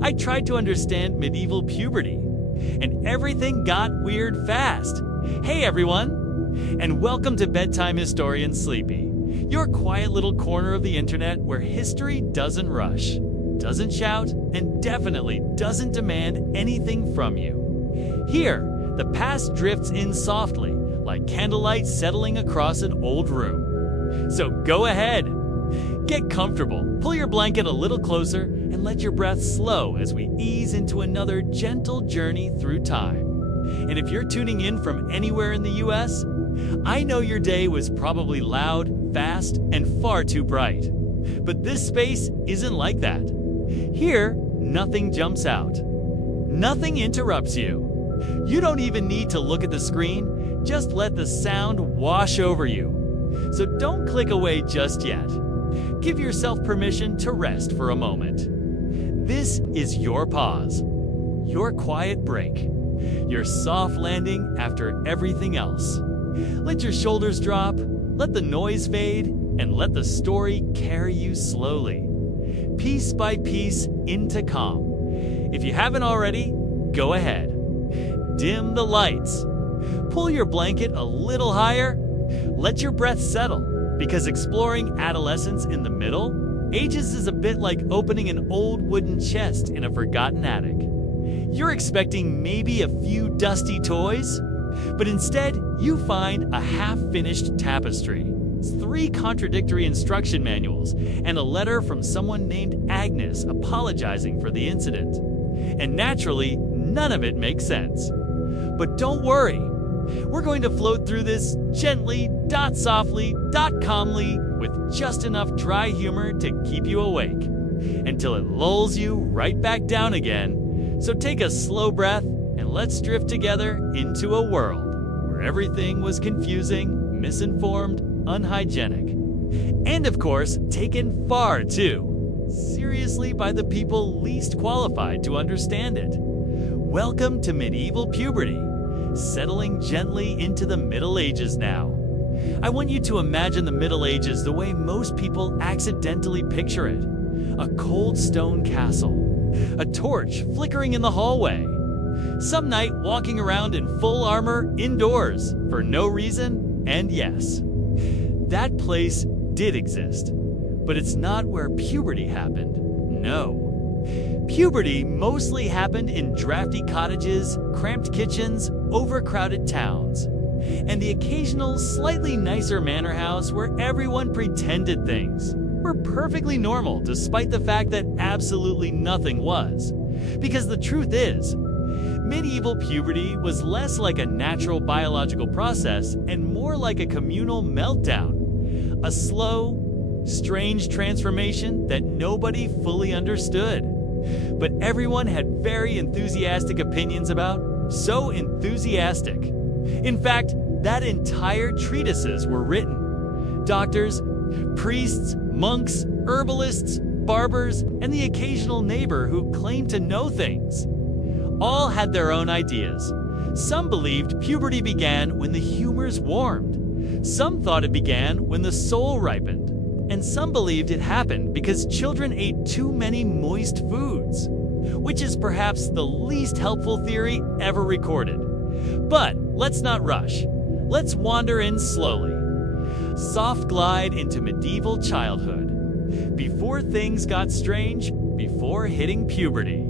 I tried to understand medieval puberty, and everything got weird fast. Hey everyone, and welcome to Bedtime Historian Sleepy, your quiet little corner of the internet where history doesn't rush, doesn't shout, and definitely doesn't demand anything from you. Here, the past drifts in softly, like candlelight settling across an old room. So go ahead, get comfortable, pull your blanket a little closer, and let your breath slow as we ease into another gentle journey through time. And if you're tuning in from anywhere in the US, I know your day was probably loud, fast, and far too bright. But this space isn't like that. Here, nothing jumps out. Nothing interrupts you. You don't even need to look at the screen, just let the sound wash over you. So don't click away just yet. Give yourself permission to rest for a moment. This is your pause, your quiet break, your soft landing after everything else. Let your shoulders drop, let the noise fade, and let the story carry you slowly, piece by piece into calm. If you haven't already, go ahead. Dim the lights. Pull your blanket a little higher. Let your breath settle, because exploring adolescence in the Middle Ages is a bit like opening an old wooden chest in a forgotten attic. You're expecting maybe a few dusty toys, but instead you find a half-finished tapestry, 3 contradictory instruction manuals, and a letter from someone named Agnes apologizing for the incident. And naturally, none of it makes sense. But don't worry, we're going to float through this gently, softly, calmly, with just enough dry humor to keep you awake, until it lulls you right back down again. So take a slow breath and let's drift together into a world where everything was confusing, misinformed, unhygienic, and of course, taken far too seriously by the people least qualified to understand it. Welcome to medieval puberty, settling gently into the Middle Ages now. I want you to imagine the Middle Ages the way most people accidentally picture it. A cold stone castle, a torch flickering in the hallway, some knight walking around in full armor indoors for no reason, and yes, that place did exist, but it's not where puberty happened, no. Puberty mostly happened in drafty cottages, cramped kitchens, overcrowded towns, and the occasional slightly nicer manor house where everyone pretended things were perfectly normal despite the fact that absolutely nothing was. Because the truth is, medieval puberty was less like a natural biological process and more like a communal meltdown, a slow, strange transformation that nobody fully understood. But everyone had very enthusiastic opinions about, so enthusiastic. In fact, that entire treatises were written. Doctors, priests, monks, herbalists, barbers, and the occasional neighbor who claimed to know things all had their own ideas. Some believed puberty began when the humors warmed. Some thought it began when the soul ripened. And some believed it happened because children ate too many moist foods, which is perhaps the least helpful theory ever recorded. But let's not rush. Let's wander in slowly. Soft glide into medieval childhood. Before things got strange, before hitting puberty.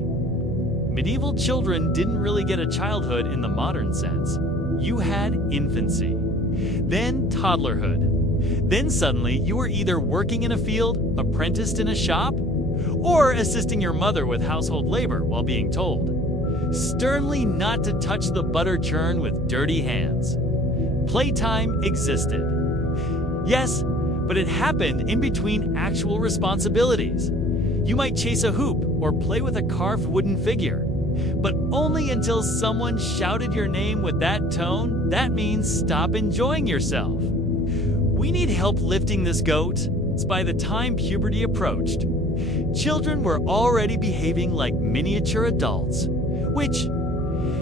Medieval children didn't really get a childhood in the modern sense. You had infancy, then toddlerhood. Then suddenly you were either working in a field, apprenticed in a shop, or assisting your mother with household labor while being told sternly not to touch the butter churn with dirty hands. Playtime existed. Yes, but it happened in between actual responsibilities. You might chase a hoop or play with a carved wooden figure, but only until someone shouted your name with that tone. That means stop enjoying yourself. We need help lifting this goat. By the time puberty approached, children were already behaving like miniature adults, which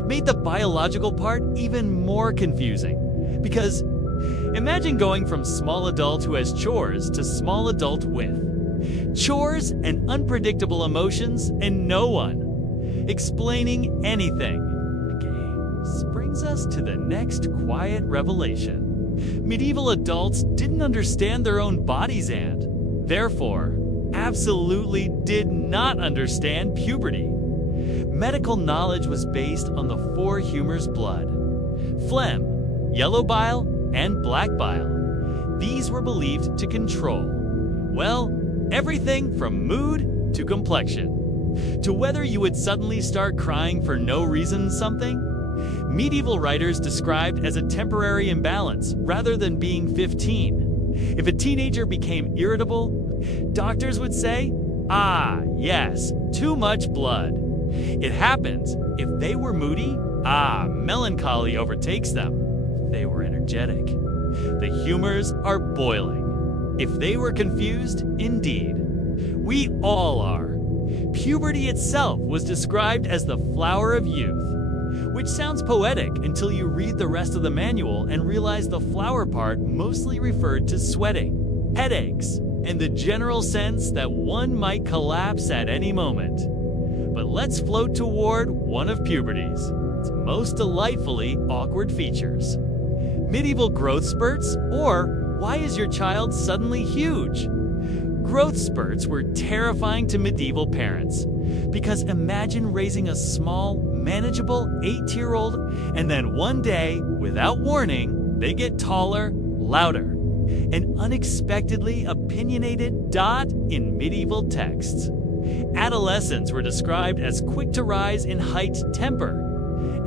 made the biological part even more confusing. Because imagine going from small adult who has chores to small adult with chores and unpredictable emotions, and no one explaining anything. Okay, brings us to the next quiet revelation. Medieval adults didn't understand their own bodies and, therefore, absolutely did not understand puberty. Medical knowledge was based on the four humors: blood, phlegm, yellow bile, and black bile. These were believed to control, well, everything from mood to complexion, to whether you would suddenly start crying for no reason something. Medieval writers described as a temporary imbalance rather than being 15. If a teenager became irritable, doctors would say, "Ah, yes, too much blood." It happens. If they were moody, melancholy overtakes them. If they were energetic, the humors are boiling. If they were confused, indeed, we all are. Puberty itself was described as the flower of youth, which sounds poetic until you read the rest of the manual and realize the flower part mostly referred to sweating, headaches, and the general sense that one might collapse at any moment. But let's float toward one of puberty's most delightfully awkward features. Medieval growth spurts, or why is your child suddenly huge? Growth spurts were terrifying to medieval parents, because imagine raising a small, manageable 8-year-old and then one day, without warning, they get taller, louder, an unexpectedly opinionated dot in medieval texts. Adolescents were described as quick to rise in height, temper,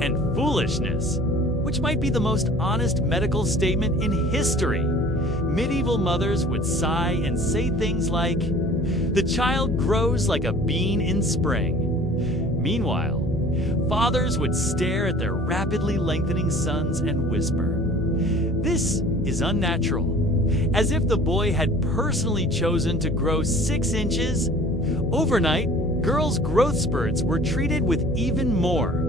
and foolishness, which might be the most honest medical statement in history. Medieval mothers would sigh and say things like, "The child grows like a bean in spring." Meanwhile, fathers would stare at their rapidly lengthening sons and whisper, "This is unnatural," as if the boy had personally chosen to grow 6 inches. Overnight, girls' growth spurts were treated with even more.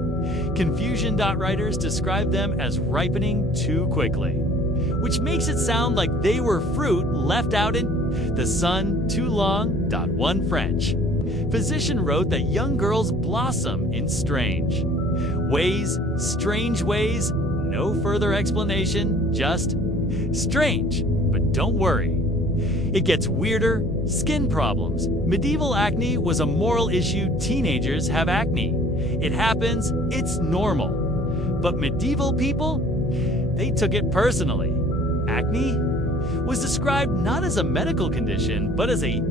Confusion. Writers described them as ripening too quickly, which makes it sound like they were fruit left out in the sun too long. One French physician wrote that young girls blossom in strange ways. No further explanation, just strange. But don't worry, it gets weirder. Skin problems. Medieval acne was a moral issue. Teenagers have acne. It happens, it's normal. But medieval people, they took it personally. Acne was described not as a medical condition, but as a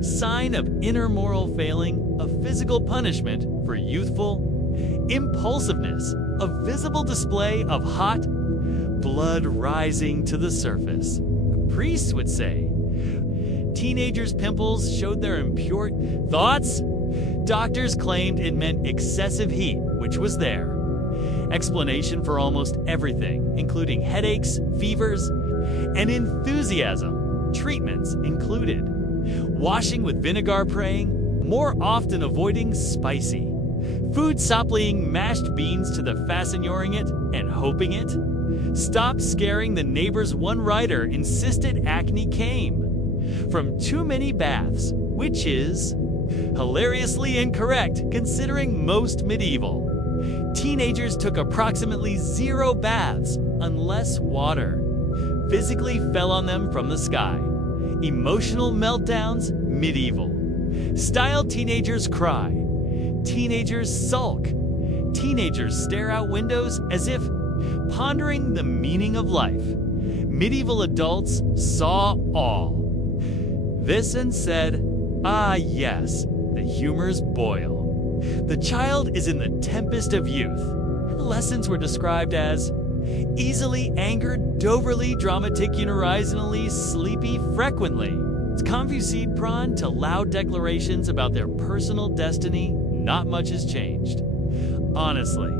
sign of inner moral failing, a physical punishment for youthful impulsiveness, a visible display of hot blood rising to the surface. Priests would say, teenagers' pimples showed their impure thoughts. Doctors claimed it meant excessive heat, which was there. Explanation for almost everything, including headaches, fevers, and enthusiasm. Treatments included washing with vinegar, praying, more often avoiding spicy food, supplying mashed beans to the fasignoring it and hoping it. Stop scaring the neighbors. One writer insisted acne came from too many baths, which is hilariously incorrect considering most medieval teenagers took approximately 0 baths unless water physically fell on them from the sky. Emotional meltdowns. Medieval style teenagers cry, teenagers sulk, teenagers stare out windows as if pondering the meaning of life. Medieval adults saw all this and said, "Ah, yes, the humors boil. The child is in the tempest of youth." Lessons were described as easily angered, doverly, dramatic, horizonally, sleepy, frequently. Confucied, prone to loud declarations about their personal destiny. Not much has changed, honestly.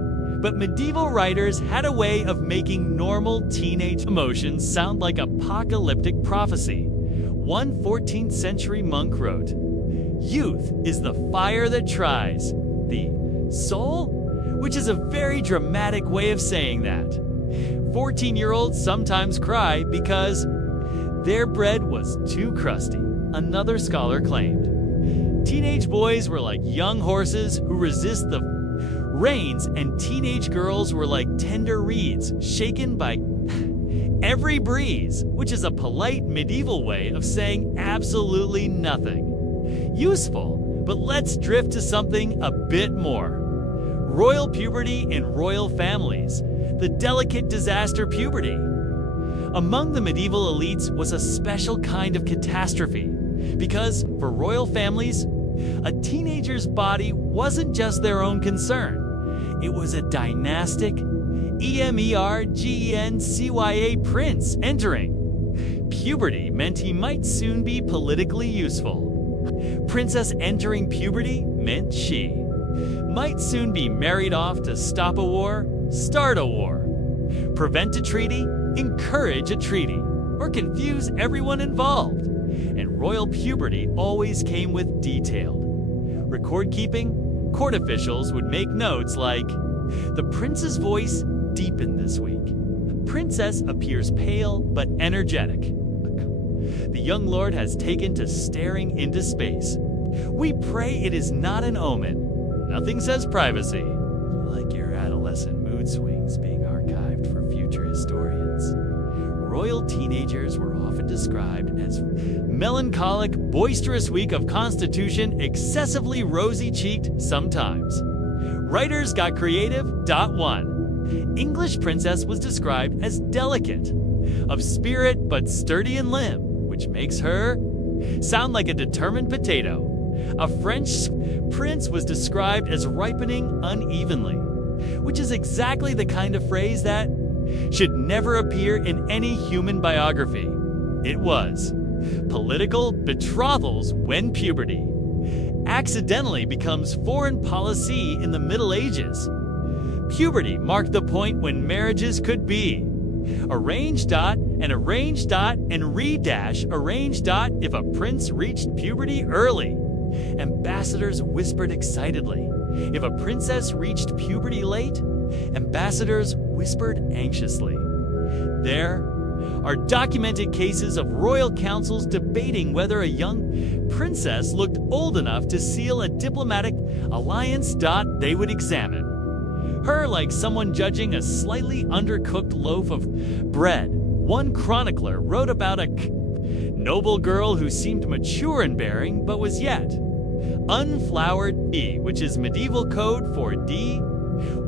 But medieval writers had a way of making normal teenage emotions sound like apocalyptic prophecy. One 14th century monk wrote, "Youth is the fire that tries the soul," which is a very dramatic way of saying that. 14-year-olds sometimes cry because their bread was too crusty. another scholar claimed. Teenage boys were like young horses who resist the reins, and teenage girls were like tender reeds shaken by every breeze, which is a polite medieval way of saying absolutely nothing. Useful, but let's drift to something a bit more. Royal puberty in royal families, the delicate disaster puberty. Among the medieval elites was a special kind of catastrophe, because for royal families, a teenager's body wasn't just their own concern. It was a dynastic, emergencya prince entering. Puberty meant he might soon be politically useful. Princess entering puberty meant she might soon be married off to stop a war, start a war, prevent a treaty, encourage a treaty, or confuse everyone involved. And royal puberty always came with detailed record keeping. Court officials would make notes like, "The prince's voice deepened this week. Princess appears pale but energetic. The young lord has taken to staring into space. We pray it is not an omen. Nothing says privacy like your adolescent mood swings being archived for future historians." Royal teenagers were often described as melancholic, boisterous week of constitution, excessively rosy-cheeked sometimes. Writers got creative. 1. English princess was described as delicate, of spirit but sturdy in limb, which makes her sound like a determined potato. A French prince was described as ripening unevenly, which is exactly the kind of phrase that should never appear in any human biography. It was political betrothals when puberty accidentally becomes foreign policy in the Middle Ages. Puberty marked the point when marriages could be arranged. And arranged. And arranged. If a prince reached puberty early. Ambassadors whispered excitedly. If a princess reached puberty late, ambassadors whispered anxiously. There are documented cases of royal councils debating whether a young princess looked old enough to seal a diplomatic alliance. They would examine her like someone judging a slightly undercooked loaf of bread. One chronicler wrote about a noble girl who seemed mature in bearing but was yet unflowered. D, which is medieval code for D.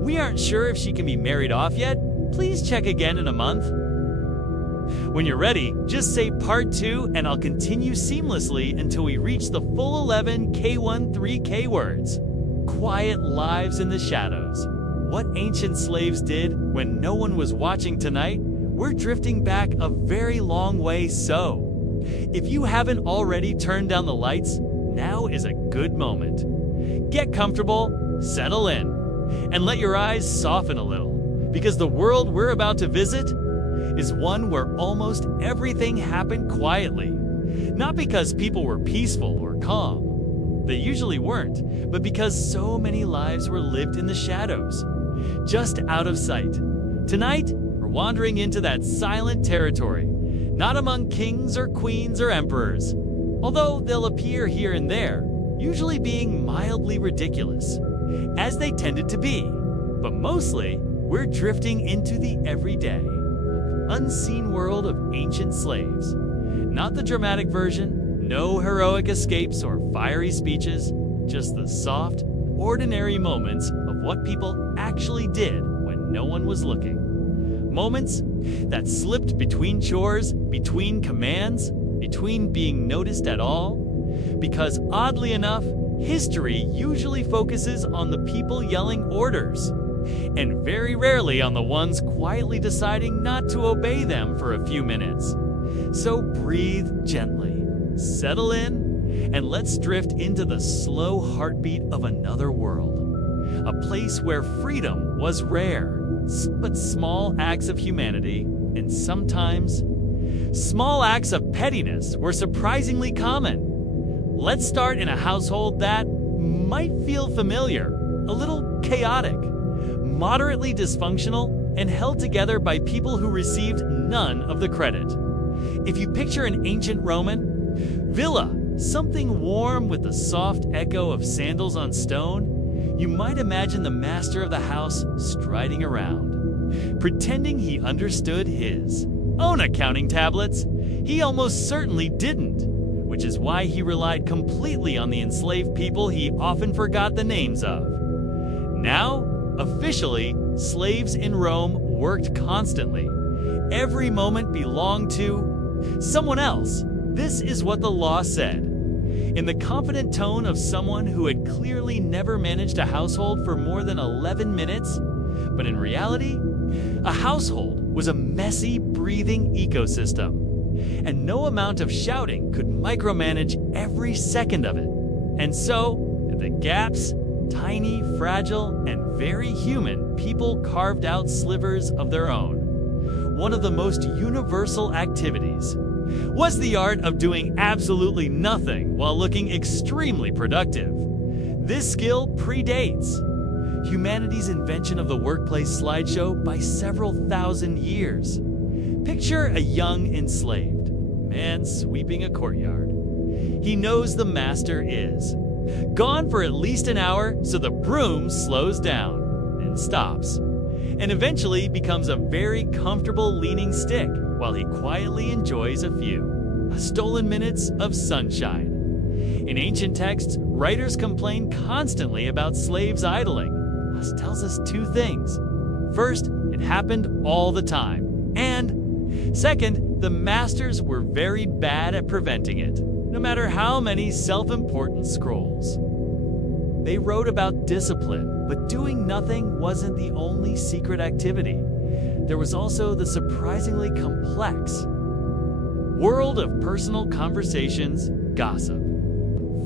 We aren't sure if she can be married off yet. Please check again in a month. When you're ready, just say part 2 and I'll continue seamlessly until we reach the full 11 K13K words. Quiet lives in the shadows. What ancient slaves did when no one was watching tonight. We're drifting back a very long way, so if you haven't already turned down the lights, now is a good moment. Get comfortable, settle in, and let your eyes soften a little, because the world we're about to visit is one where almost everything happened quietly. Not because people were peaceful or calm. They usually weren't, but because so many lives were lived in the shadows, just out of sight. Tonight, we're wandering into that silent territory, not among kings or queens or emperors, although they'll appear here and there, usually being mildly ridiculous, as they tended to be. But mostly, we're drifting into the everyday, unseen world of ancient slaves. Not the dramatic version, no heroic escapes or fiery speeches, just the soft, ordinary moments of what people actually did when no one was looking. Moments that slipped between chores, between commands, between being noticed at all. Because oddly enough, history usually focuses on the people yelling orders, and very rarely on the ones quietly deciding not to obey them for a few minutes. So breathe gently, settle in, and let's drift into the slow heartbeat of another world. A place where freedom was rare, but small acts of humanity, and sometimes small acts of pettiness, were surprisingly common. Let's start in a household that might feel familiar, a little chaotic, moderately dysfunctional, and held together by people who received none of the credit. If you picture an ancient Roman, Villa, something warm with the soft echo of sandals on stone. You might imagine the master of the house striding around, pretending he understood his own accounting tablets. He almost certainly didn't, which is why he relied completely on the enslaved people he often forgot the names of. Now, officially, slaves in Rome worked constantly. Every moment belonged to someone else. This is what the law said, in the confident tone of someone who had clearly never managed a household for more than 11 minutes. But in reality, a household was a messy, breathing ecosystem, and no amount of shouting could micromanage every second of it. And so, the gaps, tiny, fragile, and very human, people carved out slivers of their own. One of the most universal activities was the art of doing absolutely nothing while looking extremely productive. This skill predates humanity's invention of the workplace slideshow by several thousand years. Picture a young enslaved man sweeping a courtyard. He knows the master is gone for at least an hour, so the broom slows down and stops, and eventually becomes a very comfortable leaning stick while he quietly enjoys a few stolen minutes of sunshine. In ancient texts, writers complain constantly about slaves idling. This tells us two things. First, it happened all the time. And second, the masters were very bad at preventing it, no matter how many self-important scrolls. They wrote about discipline, but doing nothing wasn't the only secret activity. There was also the surprisingly complex world of personal conversations, gossip,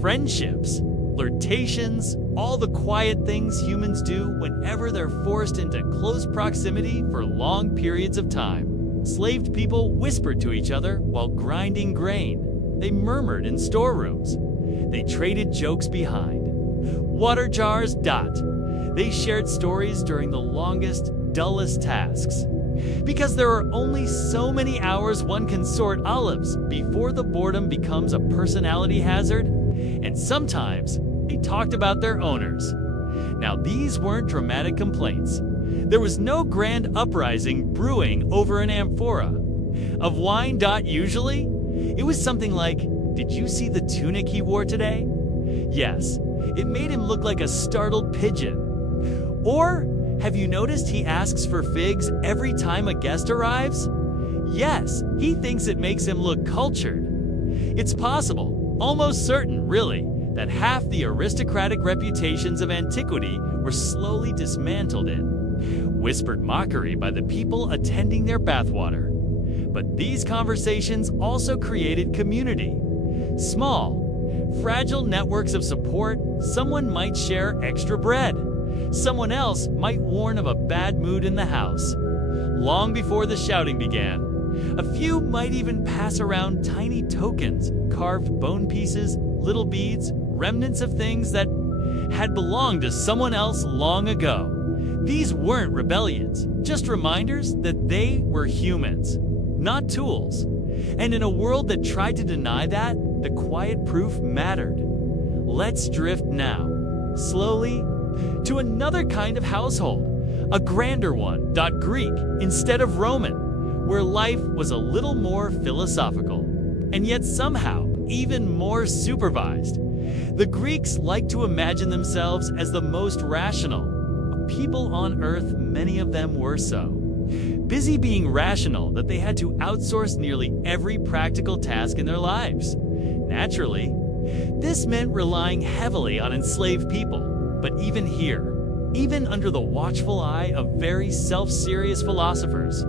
friendships, flirtations, all the quiet things humans do whenever they're forced into close proximity for long periods of time. Enslaved people whispered to each other while grinding grain. They murmured in storerooms. They traded jokes behind water jars. They shared stories during the longest, dullest tasks. Because there are only so many hours one can sort olives before the boredom becomes a personality hazard, and sometimes they talked about their owners. Now, these weren't dramatic complaints. There was no grand uprising brewing over an amphora of wine. Usually, it was something like, "Did you see the tunic he wore today?" Yes, it made him look like a startled pigeon. Or, "Have you noticed he asks for figs every time a guest arrives?" Yes, he thinks it makes him look cultured. It's possible, almost certain, really, that half the aristocratic reputations of antiquity were slowly dismantled in whispered mockery by the people attending their bathwater. But these conversations also created community. Small, fragile networks of support. Someone might share extra bread. Someone else might warn of a bad mood in the house. Long before the shouting began, a few might even pass around tiny tokens, carved bone pieces, little beads, remnants of things that had belonged to someone else long ago. These weren't rebellions, just reminders that they were humans, not tools. And in a world that tried to deny that, the quiet proof mattered. Let's drift now, slowly, to another kind of household, a grander one, Greek instead of Roman, where life was a little more philosophical, and yet somehow even more supervised. The Greeks liked to imagine themselves as the most rational. People on Earth, many of them were so busy being rational that they had to outsource nearly every practical task in their lives. Naturally, this meant relying heavily on enslaved people. But even here, even under the watchful eye of very self-serious philosophers,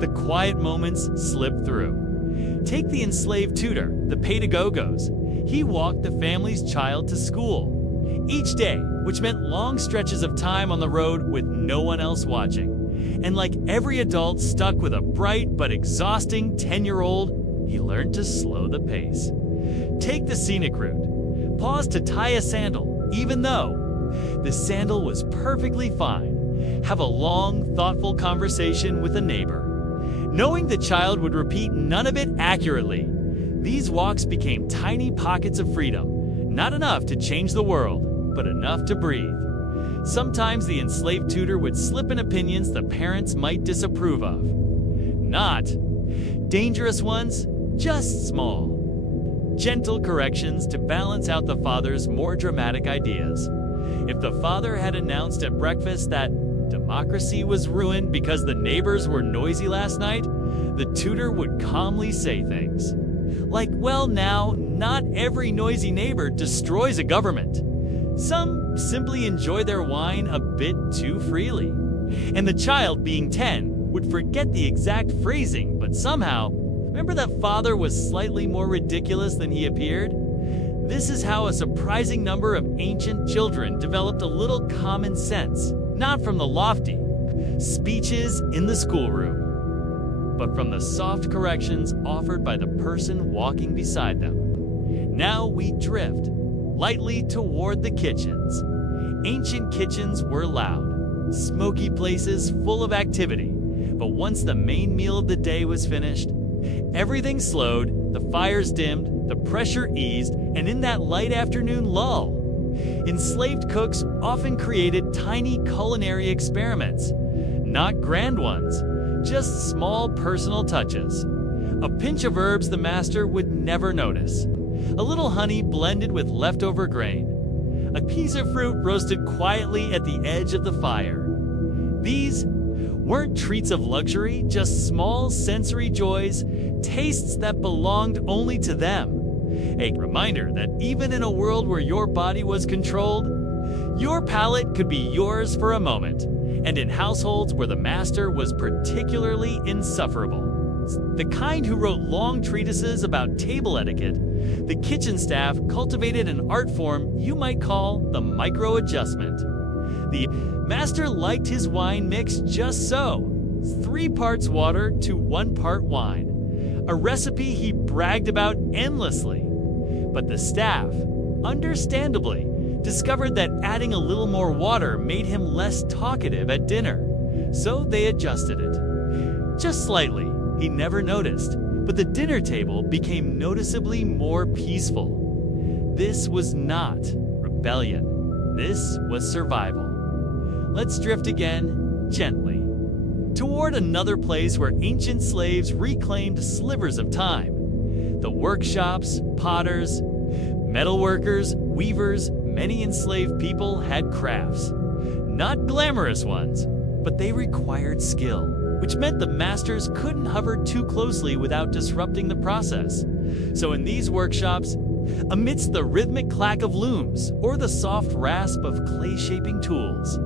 the quiet moments slip through. Take the enslaved tutor, the pedagogos. He walked the family's child to school each day, which meant long stretches of time on the road with no one else watching. And like every adult stuck with a bright but exhausting 10-year-old, he learned to slow the pace. Take the scenic route. Pause to tie a sandal, even though the sandal was perfectly fine. Have a long, thoughtful conversation with a neighbor, knowing the child would repeat none of it accurately. These walks became tiny pockets of freedom, not enough to change the world, but enough to breathe. Sometimes the enslaved tutor would slip in opinions the parents might disapprove of. Not dangerous ones, just small, gentle corrections to balance out the father's more dramatic ideas. If the father had announced at breakfast that democracy was ruined because the neighbors were noisy last night, the tutor would calmly say things like, well, now, not every noisy neighbor destroys a government. Some simply enjoy their wine a bit too freely. And the child, being 10, would forget the exact phrasing, but somehow remember that father was slightly more ridiculous than he appeared. This is how a surprising number of ancient children developed a little common sense, not from the lofty speeches in the schoolroom, but from the soft corrections offered by the person walking beside them. Now we drift lightly toward the kitchens. Ancient kitchens were loud, smoky places full of activity, but once the main meal of the day was finished, everything slowed, the fires dimmed, the pressure eased, and in that light afternoon lull, enslaved cooks often created tiny culinary experiments, not grand ones, just small personal touches. A pinch of herbs the master would never notice, a little honey blended with leftover grain, a piece of fruit roasted quietly at the edge of the fire. These weren't treats of luxury, just small sensory joys, tastes that belonged only to them. A reminder that even in a world where your body was controlled, your palate could be yours for a moment, and in households where the master was particularly insufferable. The kind who wrote long treatises about table etiquette, the kitchen staff cultivated an art form you might call the micro-adjustment. The master liked his wine mixed just so, 3 parts water to 1 part wine, a recipe he bragged about endlessly. But the staff, understandably, discovered that adding a little more water made him less talkative at dinner, so they adjusted it. Just slightly, he never noticed, but the dinner table became noticeably more peaceful. This was not rebellion. This was survival. Let's drift again, gently, toward another place where ancient slaves reclaimed slivers of time. The workshops, potters, metalworkers, weavers, many enslaved people had crafts. Not glamorous ones, but they required skill, which meant the masters couldn't hover too closely without disrupting the process. So in these workshops, amidst the rhythmic clack of looms or the soft rasp of clay-shaping tools,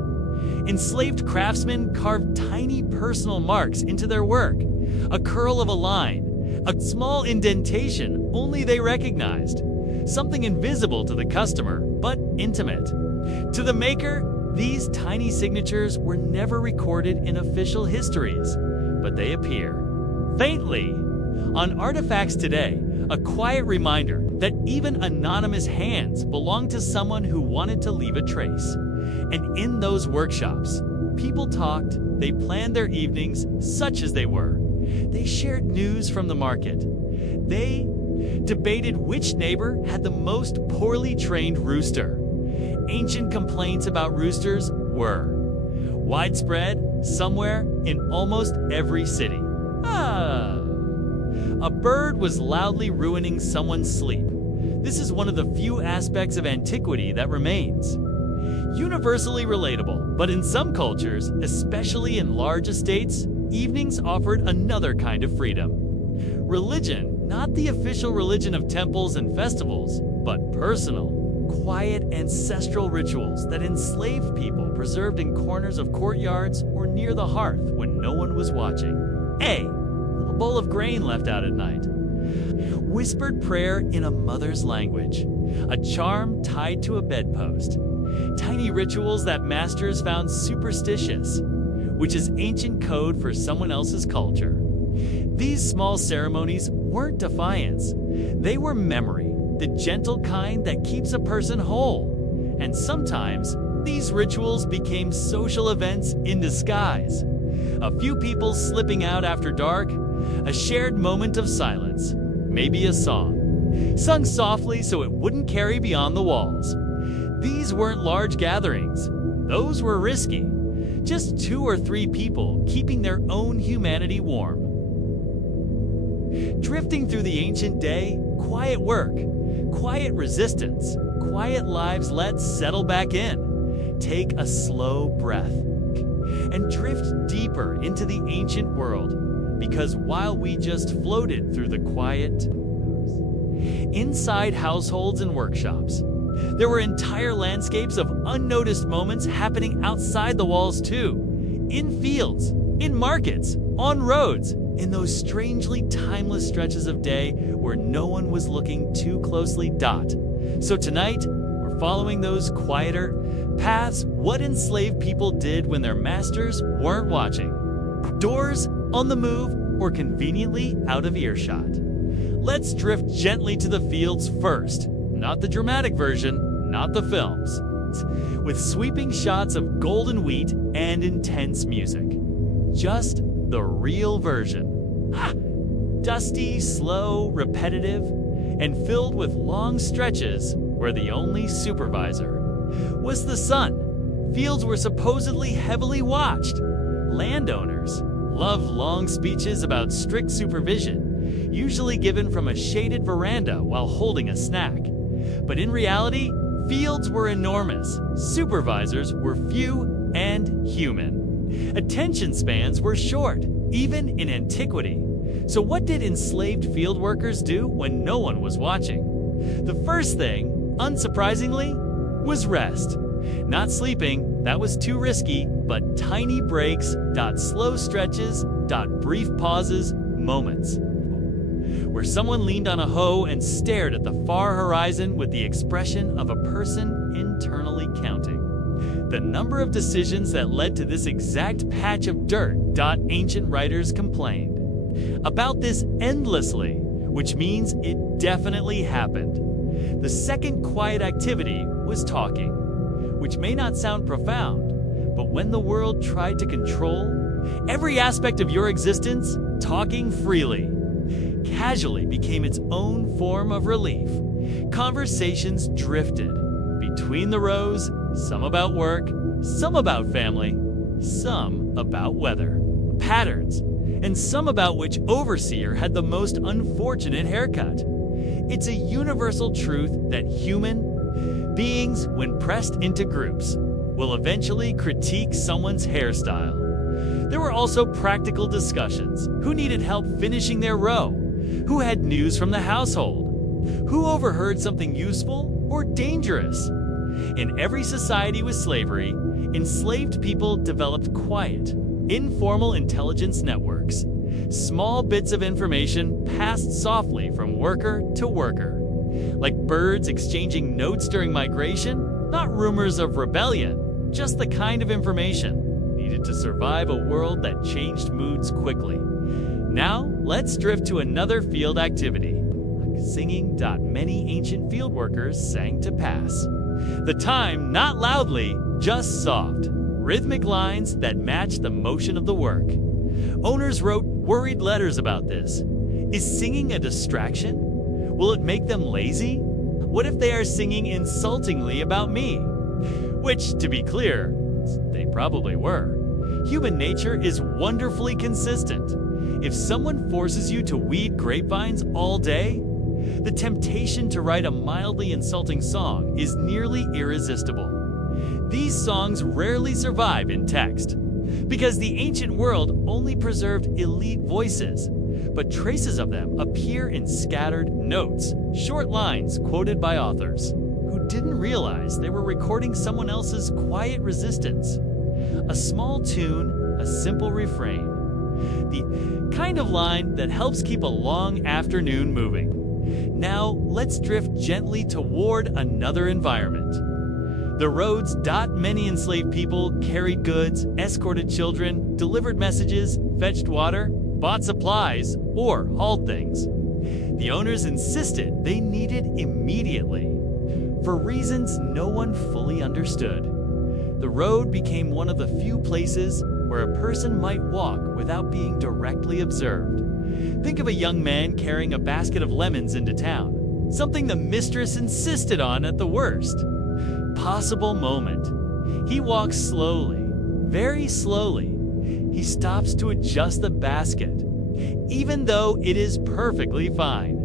enslaved craftsmen carved tiny personal marks into their work, a curl of a line, a small indentation only they recognized, something invisible to the customer, but intimate. To the maker, these tiny signatures were never recorded in official histories, but they appear, faintly, on artifacts today, a quiet reminder that even anonymous hands belong to someone who wanted to leave a trace. And in those workshops, people talked, they planned their evenings, such as they were. They shared news from the market. They debated which neighbor had the most poorly trained rooster. Ancient complaints about roosters were widespread somewhere in almost every city. A bird was loudly ruining someone's sleep. This is one of the few aspects of antiquity that remains. Universally relatable, but in some cultures, especially in large estates, evenings offered another kind of freedom. Religion, not the official religion of temples and festivals, but personal, quiet ancestral rituals that enslaved people preserved in corners of courtyards or near the hearth when no one was watching. A little bowl of grain left out at night. Whispered prayer in a mother's language. A charm tied to a bedpost. Tiny rituals that masters found superstitious, which is ancient code for someone else's culture. These small ceremonies weren't defiance. They were memory, the gentle kind that keeps a person whole. And sometimes, these rituals became social events in disguise. A few people slipping out after dark, a shared moment of silence. maybe a song, sung softly so it wouldn't carry beyond the walls. These weren't large gatherings. Those were risky. Just 2 or 3 people keeping their own humanity warm. Drifting through the ancient day, quiet work, quiet resistance, quiet lives. Let's settle back in. Take a slow breath and drift deeper into the ancient world, because while we just floated through the quiet, inside households and workshops, there were entire landscapes of unnoticed moments happening outside the walls too. In fields, in markets, on roads, in those strangely timeless stretches of day where no one was looking too closely. So tonight, we're following those quieter paths, what enslaved people did when their masters weren't watching. Doors, on the move, or conveniently out of earshot. Let's drift gently to the fields first. Not the dramatic version, not the films. With sweeping shots of golden wheat and intense music. Just the real version. Dusty, slow, repetitive, and filled with long stretches where the only supervisor was the sun. Fields were supposedly heavily watched. Landowners loved long speeches about strict supervision, usually given from a shaded veranda while holding a snack. But in reality, fields were enormous, supervisors were few and human. Attention spans were short, even in antiquity. So what did enslaved field workers do when no one was watching? The first thing, unsurprisingly, was rest. Not sleeping, that was too risky, but tiny breaks, slow stretches, brief pauses, moments, where someone leaned on a hoe and stared at the far horizon with the expression of a person internally counting the number of decisions that led to this exact patch of dirt. Ancient writers complained about this endlessly, which means it definitely happened. The second quiet activity was talking, which may not sound profound, but when the world tried to control every aspect of your existence, talking freely casually became its own form of relief. Conversations drifted between the rows, some about work, some about family, some about weather, patterns, and some about which overseer had the most unfortunate haircut. It's a universal truth that human beings, when pressed into groups, will eventually critique someone's hairstyle. There were also practical discussions. Who needed help finishing their row? Who had news from the household? Who overheard something useful or dangerous? In every society with slavery, enslaved people developed quiet, informal intelligence networks. Small bits of information passed softly from worker to worker. Like birds exchanging notes during migration, not rumors of rebellion, just the kind of information needed to survive a world that changed moods quickly. Now, let's drift to another field activity. Singing. Many ancient field workers sang to pass. The time, not loudly, just soft, rhythmic lines that matched the motion of the work. Owners wrote worried letters about this. Is singing a distraction? Will it make them lazy? What if they are singing insultingly about me? Which, to be clear, they probably were. Human nature is wonderfully consistent. If someone forces you to weed grapevines all day, the temptation to write a mildly insulting song is nearly irresistible. These songs rarely survive in text, because the ancient world only preserved elite voices, but traces of them appear in scattered notes, short lines quoted by authors who didn't realize they were recording someone else's quiet resistance. A small tune, a simple refrain, the kind of line that helps keep a long afternoon moving. Now, let's drift gently toward another environment. The roads. Many enslaved people carried goods, escorted children, delivered messages, fetched water, bought supplies, or hauled things. The owners insisted they needed immediately, for reasons no one fully understood. The road became one of the few places where a person might walk without being directly observed. Think of a young man carrying a basket of lemons into town, something the mistress insisted on at the worst possible moment. He walks slowly, very slowly. He stops to adjust the basket, even though it is perfectly fine.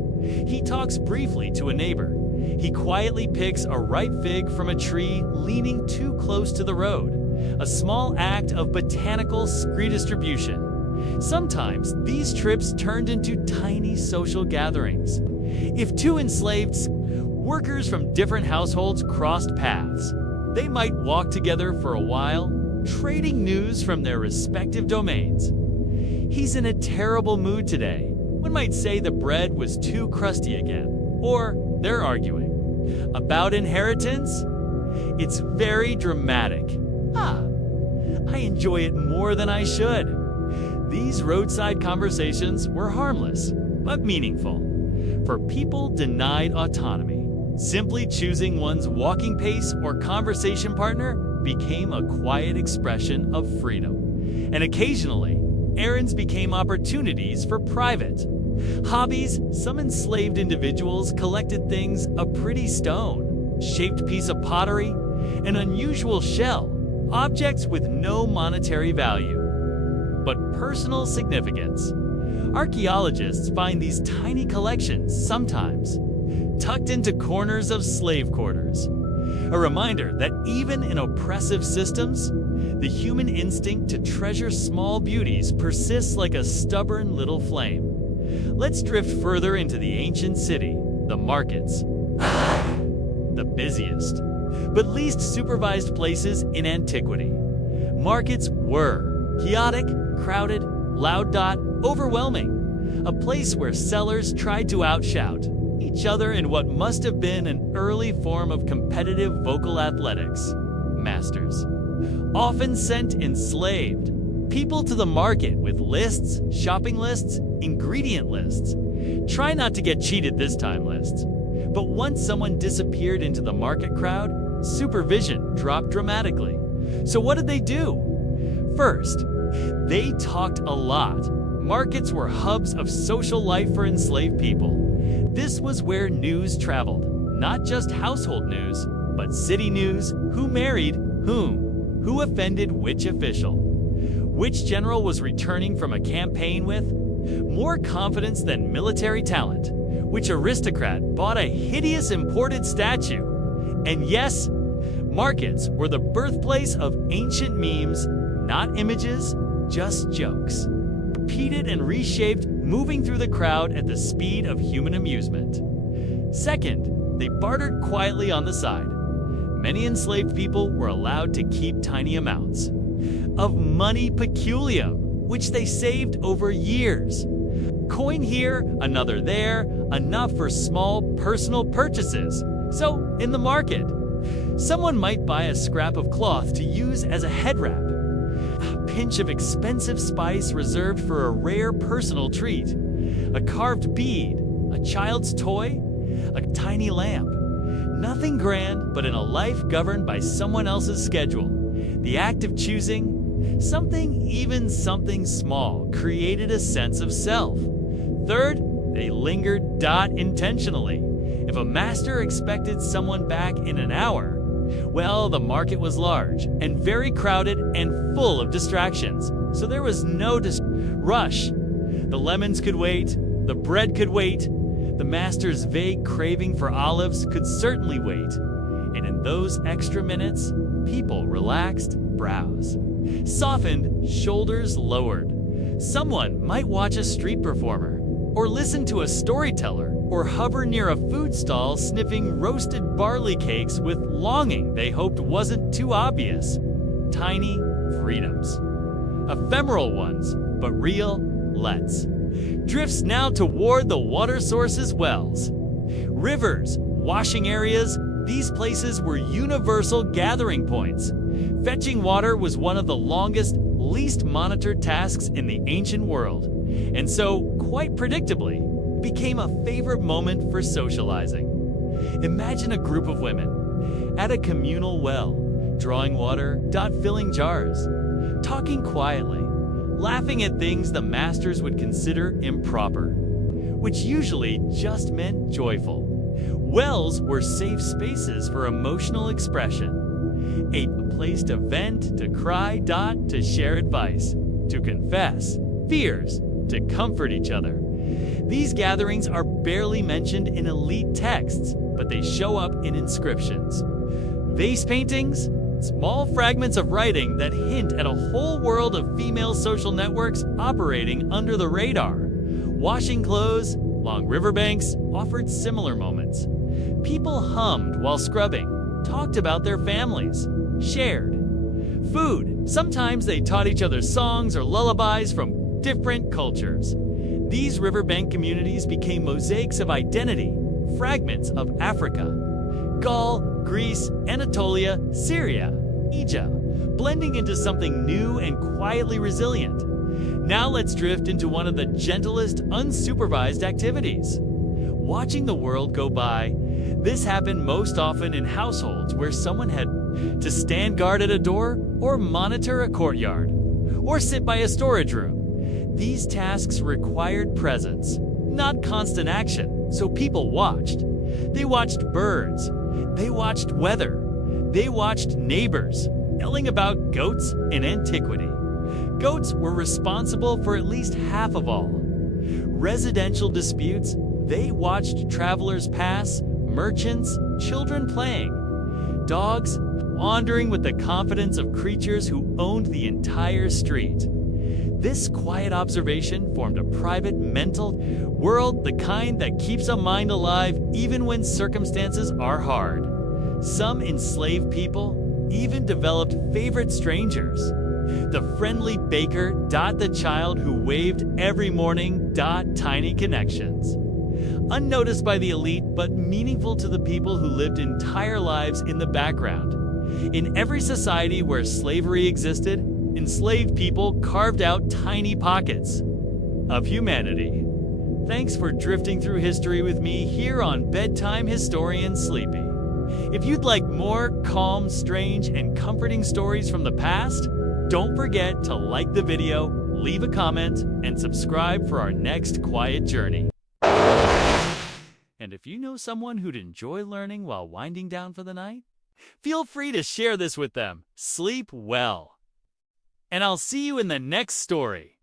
He talks briefly to a neighbor. He quietly picks a ripe fig from a tree leaning too close to the road, a small act of botanical redistribution. Sometimes these trips turned into tiny social gatherings. If two enslaved workers from different households crossed paths, they might walk together for a while, trading news from their respective domains. He's in a terrible mood today. One might say the bread was too crusty again, or they're arguing. About inheritance? It's very dramatic. I enjoy it more than I should. These roadside conversations were harmless, but meaningful. For people denied autonomy, simply choosing one's walking pace or conversation partner became a quiet expression of freedom. And occasionally, errands became opportunities for private hobbies. Some enslaved individuals collected things: a pretty stone, shaped piece of pottery, an unusual shell, objects with no monetary value, but personal significance. Archaeologists find these tiny collections sometimes tucked into corners of slave quarters. A reminder that even in oppressive systems, the human instinct to treasure small beauties persists like a stubborn little flame. Let's drift further into the ancient city, the markets. The busiest, but least supervised places in antiquity. Markets were chaotic, crowded, loud, overwhelming. A place where sellers tried to outshout each other in what must have been an early form of competitive vocal athletics. Masters often sent enslaved people to the market with lists, shopping lists, ingredient lists. Try not to get cheated this time lists. But once someone disappeared into the market crowd, supervision dropped dramatically. So what did they do? First, they talked a lot. Markets were hubs of social life for enslaved people. This was where news traveled, not just household news, but city news: who married whom, who offended which official, which general was returning from a campaign with more confidence than military talent, which aristocrat bought a hideous imported statue. And yes, markets were the birthplace of ancient memes, not images, just jokes, repeated and reshaped, moving through the crowd at the speed of human amusement. Second, they bartered quietly on the side. Many enslaved people were allowed to keep tiny amounts of money peculium, which they saved over years. Coin here, another there, enough for small personal purchases. So, in the market, someone might buy a scrap of cloth to use as a head wrap, a pinch of expensive spice reserved for a rare personal treat, a carved bead, a child's toy, a tiny lamp. Nothing grand, but in a life governed by someone else's schedule. The act of choosing something, even something small, created a sense of self. Third, they lingered intentionally. If a master expected someone back in an hour, well, the market was large and very crowded and full of distractions, so there was no rush. The lemons could wait, the bread could wait, the master's vague craving for olives could certainly wait. And in those extra minutes, people relaxed brows, softened, shoulders lowered. Someone might watch a street performer, or listen to a storyteller, or hover near a food stall sniffing roasted barley cakes with longing they hoped wasn't too obvious. Tiny freedoms. Ephemeral ones, but real. Let's drifts now toward the water sources, wells, rivers, washing areas. These places were universal gathering points. Fetching water was one of the longest, least monitored tasks in the ancient world, and so, quite predictably, became a favorite moment for socializing. Imagine a group of women at a communal well, drawing water, filling jars, talking quietly. laughing at things the masters would consider improper, which usually just meant joyful. Wells were safe spaces for emotional expression, a place to vent, to cry, to share advice, to confess fears, to comfort each other. These gatherings are barely mentioned in elite texts, but they show up in inscriptions, vase paintings, small fragments of writing that hint at a whole world of female social networks operating under the radar. Washing clothes along riverbanks offered similar moments. People hummed while scrubbing, talked about their families, shared food. Sometimes they taught each other songs or lullabies from different cultures. These riverbank communities became mosaics of identity, fragments of Africa, Gaul, Greece, Anatolia, Syria, Egypt, blending into something new and quietly resilient. Now let's drift into one of the gentlest, unsupervised activities. Watching the world go by. This happened most often in households where someone had to stand guard at a door or monitor a courtyard or sit by a storage room. These tasks required presence, not constant action, so people watched. They watched birds, they watched weather, they watched neighbors, yelling about goats in antiquity. Goats were responsible for at least half of all. Residential disputes, they watched travelers pass, merchants, children playing, dogs wandering with the confidence of creatures who owned the entire street. This quiet observation formed a private mental world, the kind that keeps a mind alive even when circumstances are hard. Some enslaved people even developed favorite strangers. The friendly baker, the child who waved every morning, tiny connections. Unnoticed by the elite, but meaningful to the people who lived entire lives in the background. In every society where slavery existed, enslaved people carved out tiny pockets of humanity. Thanks for drifting through history with me here on Bedtime Historian Sleepy. If you'd like more calm, strange, and comforting stories from the past, don't forget to like the video, leave a comment, and subscribe for our next quiet journey. And if you know someone who'd enjoy learning while winding down for the night, feel free to share this with them. Sleep well. And I'll see you in the next story.